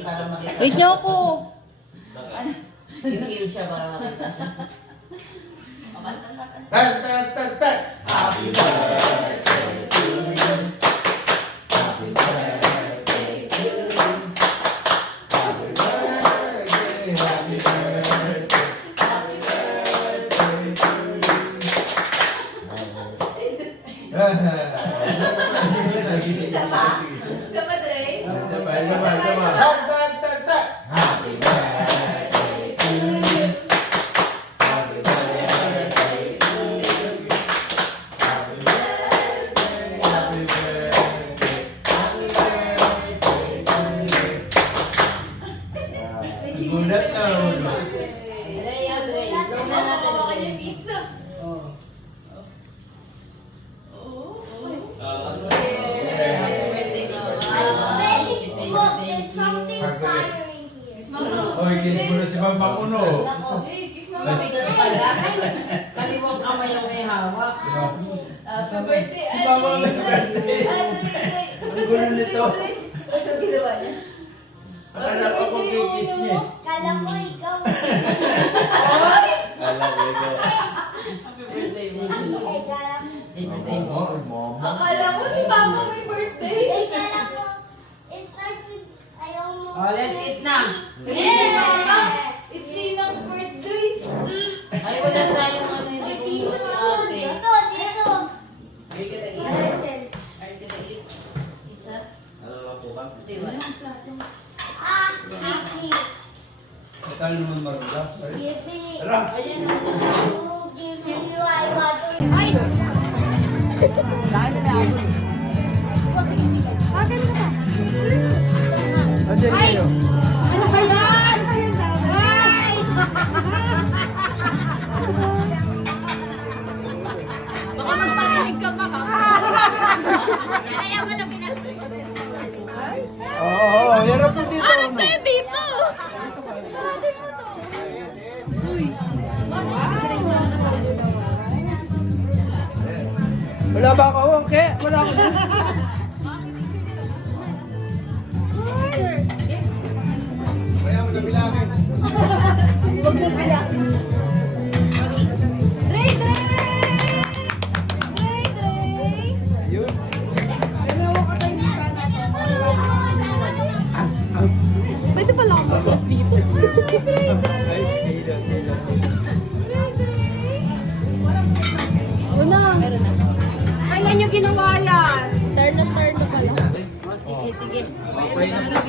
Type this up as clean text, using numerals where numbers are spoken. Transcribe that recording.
Para makita. Wait niyo ako. Yung heel siya para makita siya. Tan, tan, tan, tan. Happy birthday to you. Happy birthday to you. Happy birthday, happy birthday. Happy birthday to you. Isa pa? Isa pa, Dre? Isa pa. Tan, tan, tan, tan. Happy birthday to you. Happy birthday to you. Happy birthday, happy birthday. Happy birthday to you. Gulat na ulo. Dre, yan, Dre. Ikaw na natin hawakan yung pizza. There's something firing here. Kiss Mama. Oy, kiss mo na si Mama Uno. Hey, kiss Mama. May gano'n pala. Kaliwang kamay ang may hawak. Happy birthday. Si Mama may birthday. Ang gulo nito. Ano ginawa niya? Akala ko kung kiss niya. Kala ko ikaw. Happy birthday, baby. Kala ko. Akala mo si Mama may birthday. Kala ko. It starts with ayaw mo. Oh, let's eat na. It's Ninong's birthday. Ay, wala tayong ano, hindi ko si ate. Dito. Are you gonna eat? Dito. Are you gonna eat? Pizza? Ate, wala. Kiki. Akala naman marula. Give me. Tara. Ayan, nandiyan. You give me my water. Ay! Saan na ako? Andiyan kayo. Ano ba yan? Ay! Baka magpapahig ka pa ka. Kaya mo na pinatay. Oo, yan ang po dito. Ano? Baby po! Wala ba ako? Okay, wala ako. Kaya mo nabilangin. Dre, Dre! Dre, Dre! Yun. Pwede pala ako mag-vlog dito. Ay, kailan. Wala. Kailan nyo ginawa yan? Turn na pala. Oh, sige, sige. Okay na.